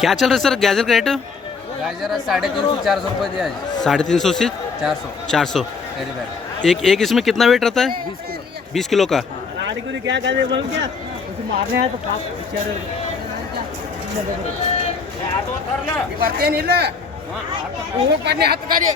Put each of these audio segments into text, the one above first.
क्या चल रहा है सर गाजर का रेट? गाजर 350-400 रुपये दिया है। 350 से 400 400। Very bad. एक इसमें कितना वेट रहता है? 20 किलो। 20 किलो का। क्या कर बोल क्या उसे मारने आया तो भरते नहीं ले वो पड़ने हाथ काढे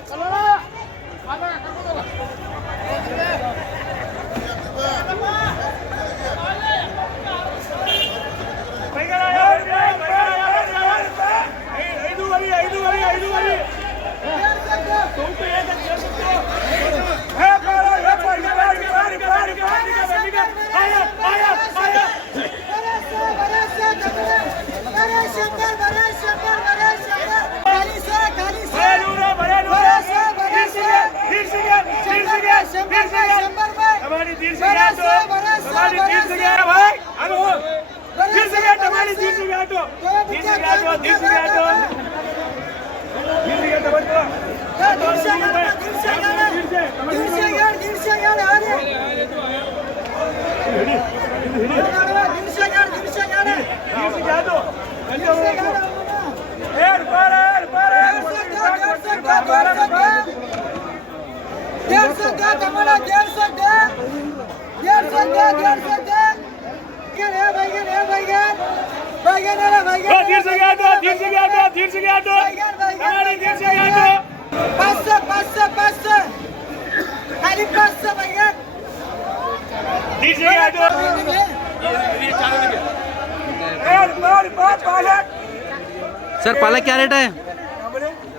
सर पालक क्या रेट है?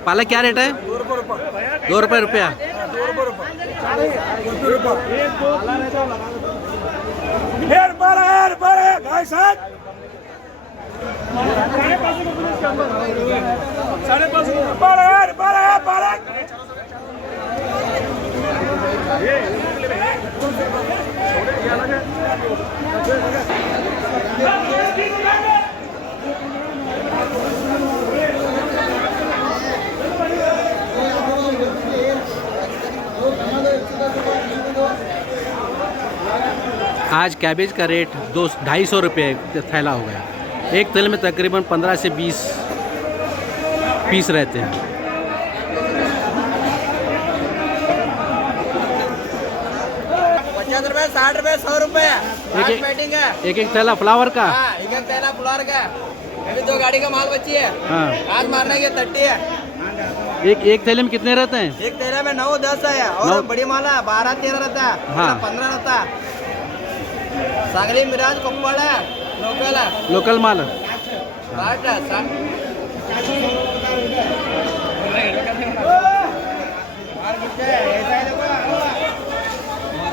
पालक क्या रेट है? 2 रुपये रुपया। आज कैबेज का रेट 250 रुपये थैला हो गया। एक थैले में तकरीबन 15 से 20 पीस रहते हैं। 50 रुपये 60 रुपये 100 रुपये एक थैला फ्लावर का। एक थैला फ्लावर का। अभी 2 गाड़ी का माल बची है। हाँ, आज मारने के 30 है। एक थैले में कितने रहते हैं? एक थैले में 9-10 है और बड़ी माला 12-13 रहता है। हाँ। 15 रहता है। सांगली मिराज कोप्पड़ है लोकल है। लोकल माल।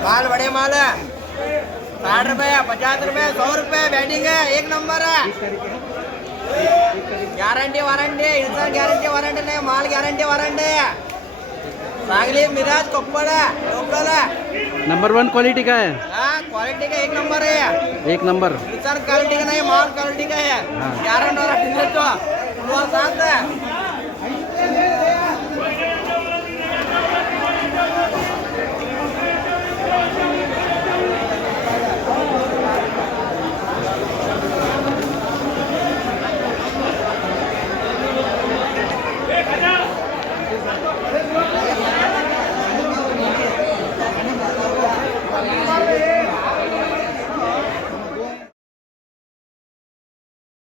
माल बड़े माल है 60 रुपये 50 रुपये 100 रुपये बैटिंग है। एक नंबर है। गारंटी वारंटी इंसान गारंटी वारंटी नहीं माल गारंटी वारंटी है। सांगली मिराज कोप्पड़ है लोकल है। नंबर 1 क्वालिटी का है। हाँ क्वालिटी का एक नंबर है। एक नंबर। इंसान क्वालिटी का नहीं माल क्वालिटी का है। हाँ। 11 साथ है।